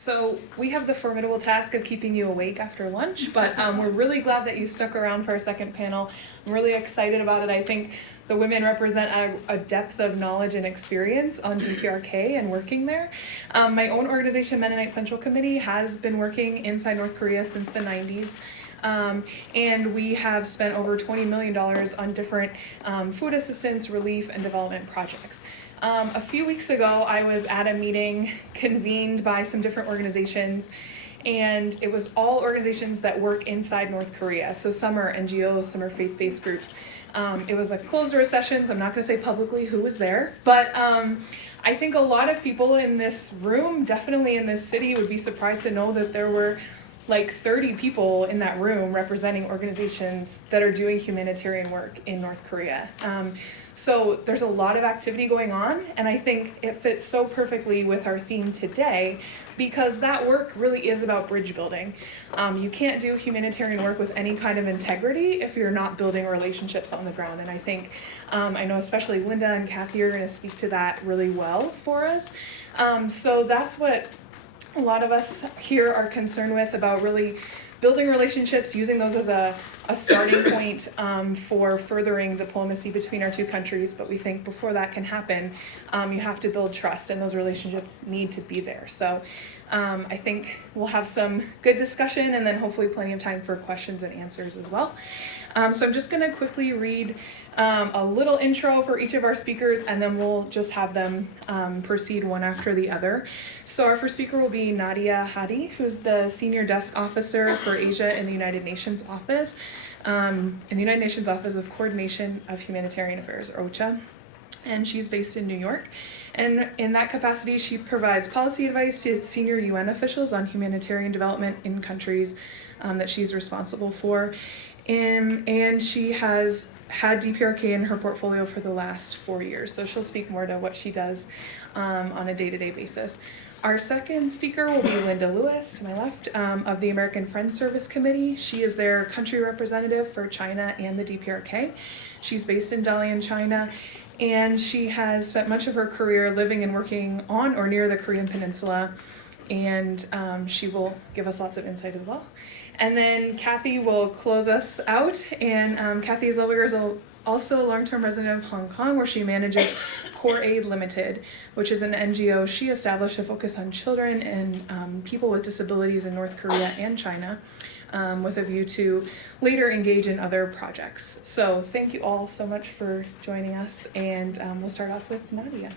So we have the formidable task of keeping you awake after lunch, but we're really glad that you stuck around for our second panel. I'm really excited about it. I think the women represent a depth of knowledge and experience on DPRK and working there. My own organization, Mennonite Central Committee, has been working inside North Korea since the 90s. And we have spent over $20 million on different food assistance, relief, and development projects. A few weeks ago, I was at a meeting convened by some different organizations, and it was all organizations that work inside North Korea. So some are NGOs, some are faith-based groups. It was a closed-door session, so I'm not going to say publicly who was there, but I think a lot of people in this room, definitely in this city, would be surprised to know that there were like 30 people in that room representing organizations that are doing humanitarian work in North Korea. So there's a lot of activity going on, and I think it fits so perfectly with our theme today because that work really is about bridge building. You can't do humanitarian work with any kind of integrity if you're not building relationships on the ground, and I think, I know especially Linda and Kathy are going to speak to that really well for us. So that's what a lot of us here are concerned with, about really building relationships, using those as a starting point for furthering diplomacy between our two countries. But we think before that can happen, you have to build trust, and those relationships need to be there. So I think we'll have some good discussion, and then hopefully plenty of time for questions and answers as well. So I'm just going to quickly read a little intro for each of our speakers, and then we'll just have them proceed one after the other. So our first speaker will be Nadia Hadi, who's the Senior Desk Officer for Asia in the United Nations Office, in the United Nations Office of Coordination of Humanitarian Affairs, or OCHA, and she's based in New York. And in that capacity, she provides policy advice to senior UN officials on humanitarian development in countries that she's responsible for. And she has had DPRK in her portfolio for the last 4 years, so she'll speak more to what she does on a day-to-day basis. Our second speaker will be Linda Lewis, to my left, of the American Friends Service Committee. She is their country representative for China and the DPRK. She's based in Dalian, China, and she has spent much of her career living and working on or near the Korean Peninsula, and she will give us lots of insight as well. And then Kathy will close us out, and Kathy Zellweger is also a long-term resident of Hong Kong, where she manages Core Aid Limited, which is an NGO she established to focus on children and people with disabilities in North Korea and China, with a view to later engage in other projects. So thank you all so much for joining us, and we'll start off with Nadia.